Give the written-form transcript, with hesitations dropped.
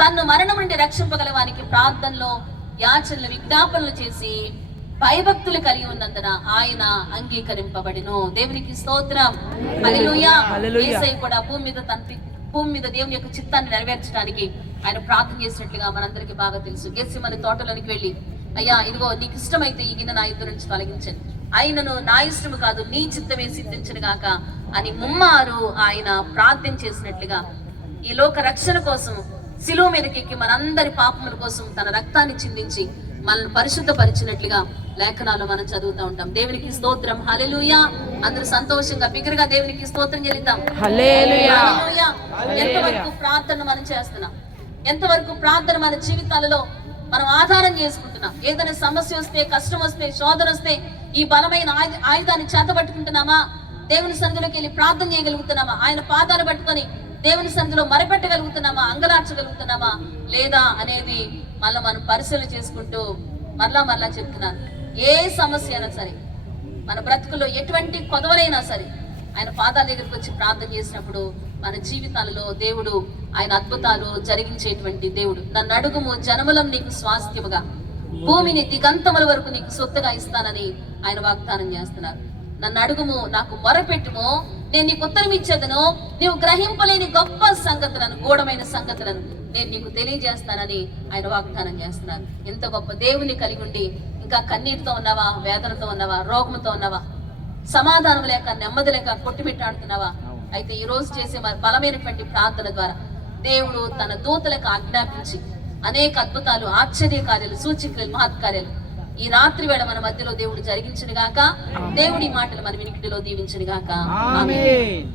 తన్ను మరణం నుండి రక్షింపగల వారికి ప్రార్థనలో యాచనలు విజ్ఞాపనలు చేసి భయభక్తులు కలిగి ఉన్నందున ఆయన అంగీకరింపబడిను. దేవునికి స్తోత్రం. హల్లెలూయా. యేసయ్య కూడా భూమి మీద దేవుని యొక్క చిత్తాన్ని నెరవేర్చడానికి ఆయన ప్రార్థన చేసినట్లుగా మనందరికీ బాగా తెలుసు. గెత్సేమనే తోటలోనికి వెళ్ళి, అయ్యా ఇదిగో నీకు ఇష్టమైతే ఈ గిన్నె నా ఎదురు నుంచి తొలగించను, అయినను నా ఇష్టము కాదు నీ చిత్తమే సిద్ధించను గాక అని ముమ్మారు ఆయన ప్రార్థన చేసినట్లుగా ఈ లోక రక్షణ కోసం శిలువ మీదకి ఎక్కి మనందరి పాపముల కోసం తన రక్తాన్ని చిందించి మనల్ని పరిశుద్ధపరిచినట్లుగా లేఖనాలు మనం చదువుతూ ఉంటాం. దేవునికి స్తోత్రం. హల్లెలూయా. అందరూ సంతోషంగా బిగ్గరగా దేవునికి స్తోత్రం చెల్లిద్దాం. హల్లెలూయా. ఎంతవరకు ప్రార్థన మనం చేస్తున్నాం, ఎంతవరకు ప్రార్థన మన జీవితాలలో మనం ఆధారం చేసుకుంటున్నాం. ఏదైనా సమస్య వస్తే, కష్టం వస్తే, శోధన వస్తే ఈ బలమైన ఆయుధాన్ని చేతబట్టుకుంటున్నామా? దేవుని సన్నిధిలోకి వెళ్ళి ప్రార్థన చేయగలుగుతున్నామా? ఆయన పాదాలు పట్టుకొని దేవుని సన్నిధిలో మరపెట్టగలుగుతున్నామా? అంగలార్చగలుగుతున్నామా లేదా అనేది మళ్ళీ మనం పరిశీలన చేసుకుంటూ మరలా చెప్తున్నాను. ఏ సమస్య అయినా సరే, మన బ్రతుకుల్లో ఎటువంటి కొదవలైనా సరే ఆయన పాదాల దగ్గరికి వచ్చి ప్రార్థన చేసినప్పుడు మన జీవితాలలో దేవుడు ఆయన అద్భుతాలు జరిగించేటువంటి దేవుడు. నన్ను అడుగుము జనములం నీకు స్వాస్థ్యముగా, భూమిని దిగంతముల వరకు నీకు సొత్తుగా ఇస్తానని ఆయన వాగ్దానం చేస్తున్నారు. నన్ను అడుగుము, నాకు మొరపెట్టుము, నేను నీకు ఉత్తరం ఇచ్చేదను, నీవు గ్రహింపలేని గొప్ప సంగతులను, గూఢమైన సంగతులను నేను నీకు తెలియజేస్తానని ఆయన వాగ్దానం చేస్తున్నారు. ఎంత గొప్ప దేవుని కలిగి ఉండి ఇంకా కన్నీటితో ఉన్నావా, వేదనతో ఉన్నావా, రోగంతో ఉన్నావా, సమాధానం లేక, నెమ్మది లేక కొట్టుమిట్టాడుతున్నావా? అయితే ఈ రోజు చేసే బలమైనటువంటి ప్రార్థన ద్వారా దేవుడు తన దూతలకు ఆజ్ఞాపించి అనేక అద్భుతాలు, ఆశ్చర్య కార్యాలు, సూచక్రియలు, మహత్కార్యాలు ఈ రాత్రి వేళ మన మధ్యలో దేవుడు జరిగించును గాక. దేవుడి మాటలు మన వినికిడిలో దీవించును గాక. ఆమేన్.